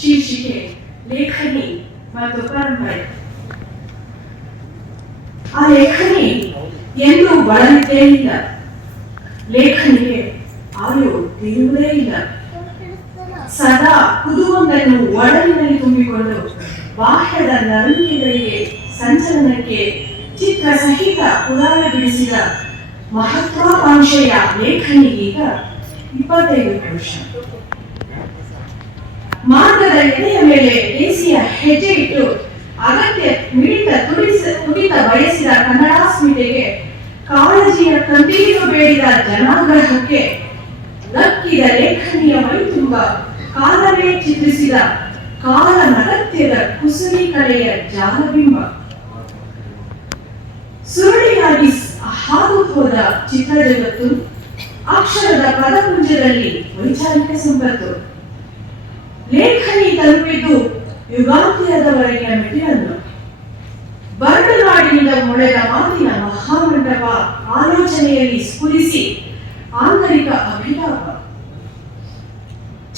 ಶೀರ್ಷಿಕೆ ಲೇಖನಿ ಮತ್ತು ಪರಂಪರೆ. ಆ ಲೇಖನಿ ಎಂದೂ ಬಳಲಿದ್ದೇ ಇಲ್ಲ. ಲೇಖನಿಗೆ ಆಯು ತಿರುವುದೇ ಇಲ್ಲ. ಸದಾ ಕುದುವೊಂದನ್ನು ಒಡಲಿನಲ್ಲಿ ತುಂಬಿಕೊಂಡು ಬಾಹ್ಯದ ನರಳಿಕೆಗಳಿಗೆ ಸಂಚಲನಕ್ಕೆ ಚಿತ್ರ ಸಹಿತ ಪುರಾಣ ಬಿಡಿಸಿದ ಮಹತ್ವಾಕಾಂಕ್ಷೆಯ ಲೇಖನಿಗೀಗ 25 ವರ್ಷ. ಮಾರ್ಗದ ಎದೆಯ ಮೇಲೆ ದೇಸಿಯ ಹೆಜ್ಜೆ ಇಟ್ಟು ಅಗತ್ಯ ತುಡಿತ ಬಯಸಿದ ಕನ್ನಡಾಸ್ಮಿತೆಗೆ ಕಾಳಜಿಯ ಕಂದೀರು ಬೇಡಿದ ಜನಾಗ್ರಹಕ್ಕೆ ನಕ್ಕಿದ ಲೇಖನಿಯ ಮೈ ತುಂಬ ಕಾಲವೇ ಚಿತ್ರಿಸಿದ ಕಾಲ ನಗತ್ಯದ ಕುಸುರಿ ಕಲೆಯ ಜಾಲಬಿಂಬ. ಸುರುಳಿಯಾಗಿ ಹಾದು ಹೋದ ಚಿತ್ರ ಜಗತ್ತು, ಅಕ್ಷರದ ಪದಪುಂಜದಲ್ಲಿ ವೈಚಾರಿಕ ಸಂಪತ್ತು. ಲೇಖನಿ ತಲುಪಿದ್ದು ಯುಗಾಂತ್ಯದವರೆಗಿನ ಮೆಟ್ಟಿಲನ್ನು. ಬರಡುನಾಡಿನಿಂದ ಮೊಳೆದ ಮಾತಿನ ಮಹಾಮಂಟಪ ಆಲೋಚನೆಯಲ್ಲಿ ಸ್ಫುರಿಸಿ ಆಂತರಿಕ ಅಭಿಲಾಪ.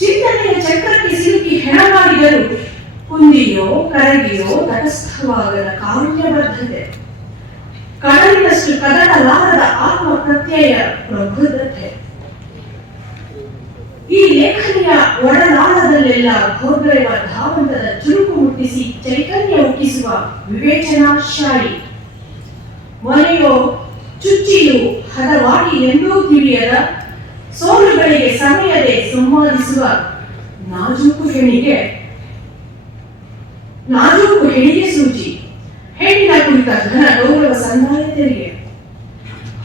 ಚಿಂತನೆಯ ಚಕ್ರಕ್ಕೆ ಸಿಲುಕಿ ಹೆಣಗಾಡಿದರು ಕುಂದಿಯೋ ಕರಗಿಯೋ ತಟಸ್ಥವಾಗದ ಕಾರುಣ್ಯಬದ್ಧತೆ, ಕಡಲಿನಷ್ಟು ಕದಡಲಾರದ ಆತ್ಮ ಪ್ರತ್ಯಯ ಪ್ರಬುದ್ಧತೆ. ಈ ಲೇಖನಿಯ ಒಡನಾಳದಲ್ಲೆಲ್ಲ ಘೋರ್ಗರೆವ ಧಾವಂತದ ಚುರುಕು ಮುಟ್ಟಿಸಿ ಚೈತನ್ಯ ಉಕ್ಕಿಸುವ ವಿವೇಚನಾಶಾಲಿ. ಮೊನೆಯೋ ಚುಚ್ಚಿಯು ಹದವಾಗಿ ಎಂದೂ ತಿಳಿಯದ ಸೋಲುಗಳಿಗೆ ಸಮಯದೇ ಸಂವಾದಿಸುವ ನಾಜೂಕು ಹೆಣಿಗೆ ಸೂಚಿ. ಹೆಣ್ಣಿನ ಕುರಿತ ಘನ ಗೌರವ ಸಂದಾಯ ತೆರಿಗೆ.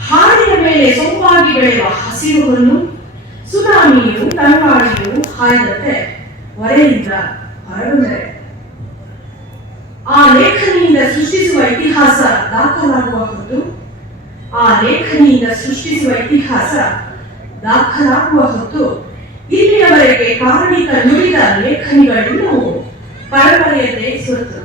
ಹಾಡಿನ ಮೇಲೆ ಸೊಂಪಾಗಿ ಬೆಳೆಯುವ ಹಸಿರು ಹುಲ್ಲು, ಸುನಾಮಿಯು ತಂಗಾಳಿಯು ಹಾಯ್ದಂತೆ ಹೊರೆಯಿಂದ ಹೊರಬಂದರೆ ಆ ಲೇಖನಿಯಿಂದ ಸೃಷ್ಟಿಸುವ ಇತಿಹಾಸ ದಾಖಲಾಗುವ ಹೊತ್ತು, ಇಲ್ಲಿಯವರೆಗೆ ಕಾರಣಿಕ ನುಡಿದ ಲೇಖನಿಗಳಿನ್ನೂ ಪರಂಪರೆಯದ್ದೇ ಸ್ವತ್ತು.